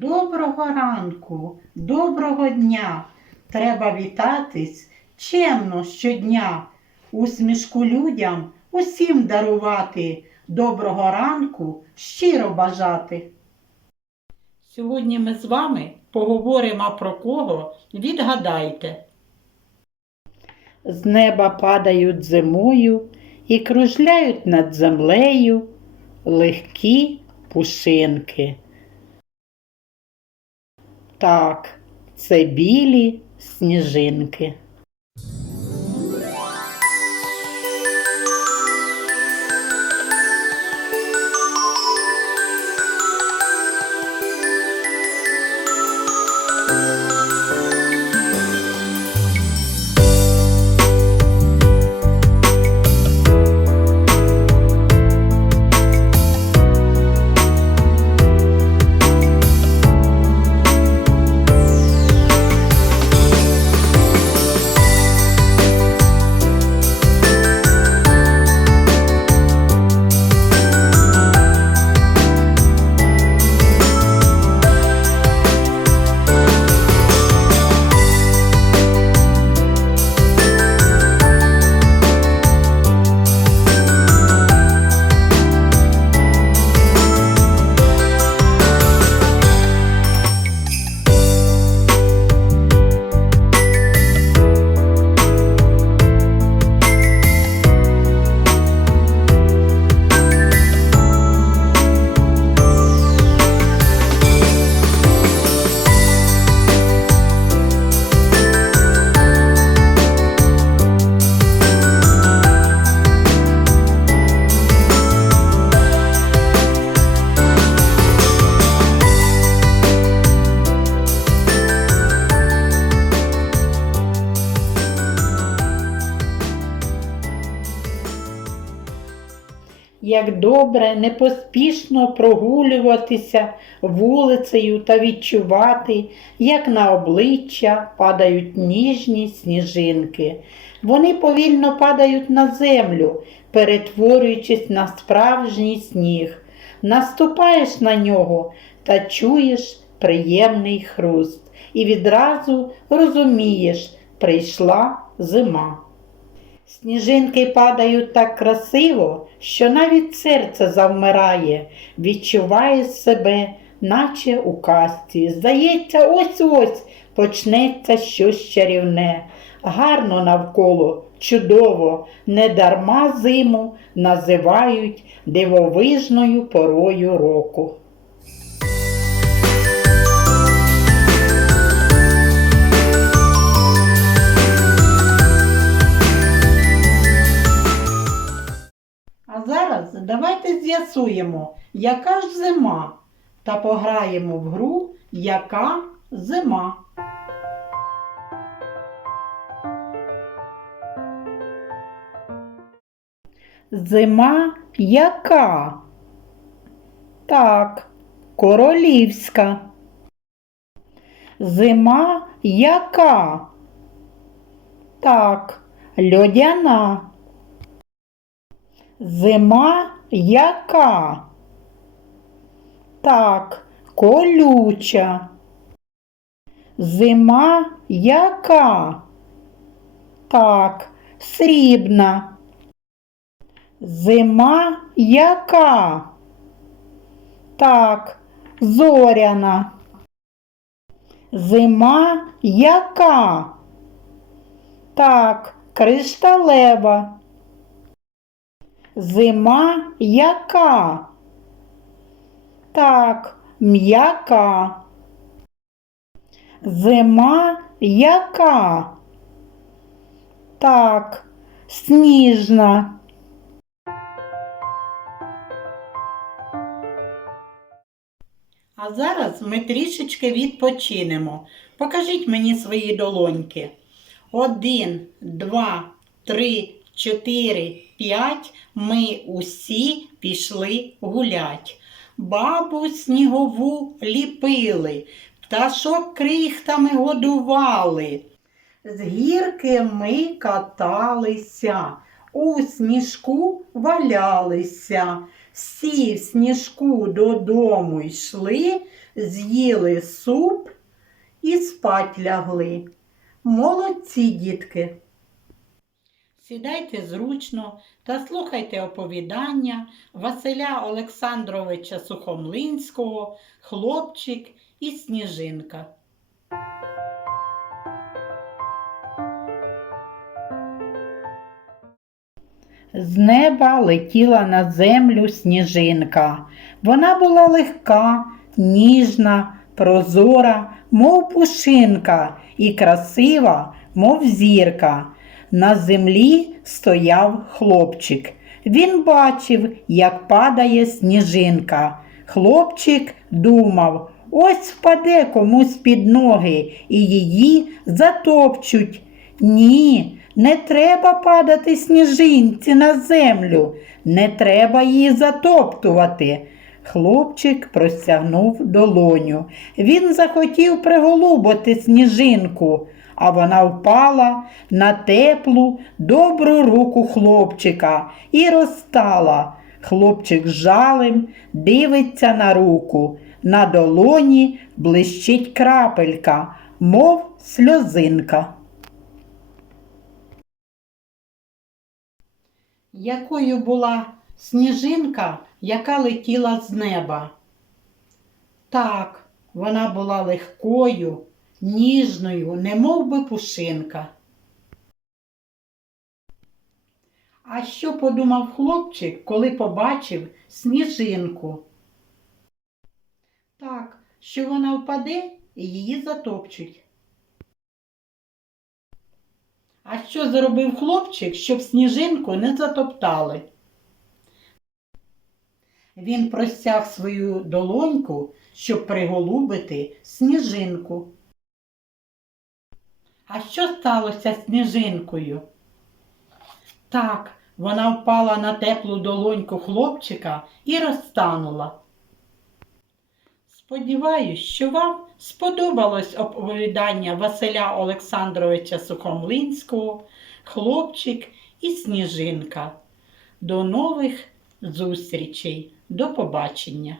Доброго ранку, доброго дня. Треба вітатись чемно щодня. Усмішку людям усім дарувати. Доброго ранку щиро бажати. Сьогодні ми з вами поговоримо про кого відгадайте. З неба падають зимою і кружляють над землею легкі пушинки. Так, це білі сніжинки. Як добре непоспішно прогулюватися вулицею та відчувати, як на обличчя падають ніжні сніжинки. Вони повільно падають на землю, перетворюючись на справжній сніг. Наступаєш на нього та чуєш приємний хруст, і відразу розумієш, прийшла зима. Сніжинки падають так красиво, що навіть серце завмирає, відчуває себе, наче у казці. Здається, ось-ось почнеться щось чарівне. Гарно навколо, чудово, недарма зиму називають дивовижною порою року. Давайте з'ясуємо, яка ж зима, та пограємо в гру, яка зима. Зима яка? Так, королівська. Зима яка? Так, льодяна. Зима яка? Так, колюча. Зима яка? Так, срібна. Зима яка? Так, зоряна. Зима яка? Так, кришталева. Зима яка? Так, м'яка. Зима яка? Так, сніжна. А зараз ми трішечки відпочинемо. Покажіть мені свої долоньки. Один, два, три, чотири, п'ять. Ми усі пішли гулять. Бабу снігову ліпили, пташок крихтами годували. З гірки ми каталися, у сніжку валялися, Всі в сніжку додому йшли, з'їли суп і спать лягли. Молодці, дітки. Сідайте зручно та слухайте оповідання Василя Олександровича Сухомлинського Хлопчик і сніжинка. З неба летіла на землю сніжинка. Вона була легка, ніжна, прозора, мов пушинка, і красива, мов зірка. На землі стояв хлопчик. Він бачив, як падає сніжинка. Хлопчик думав, ось впаде комусь під ноги і її затопчуть. Ні, не треба падати сніжинці на землю, не треба її затоптувати. Хлопчик простягнув долоню. Він захотів приголубити сніжинку, а вона впала на теплу, добру руку хлопчика і розтала. Хлопчик з жалем дивиться на руку. На долоні блищить крапелька, мов сльозинка. Якою була сніжинка, яка летіла з неба? Так, вона була легкою, ніжною, немов би пушинка. А що подумав хлопчик, коли побачив сніжинку? Так, що вона впаде і її затопчуть. А що зробив хлопчик, щоб сніжинку не затоптали? Він простяг свою долоньку, щоб приголубити сніжинку. А що сталося з сніжинкою? Так, вона впала на теплу долоньку хлопчика і розтанула. Сподіваюсь, що вам сподобалось оповідання Василя Олександровича Сухомлинського Хлопчик і Сніжинка. До нових зустрічей. До побачення!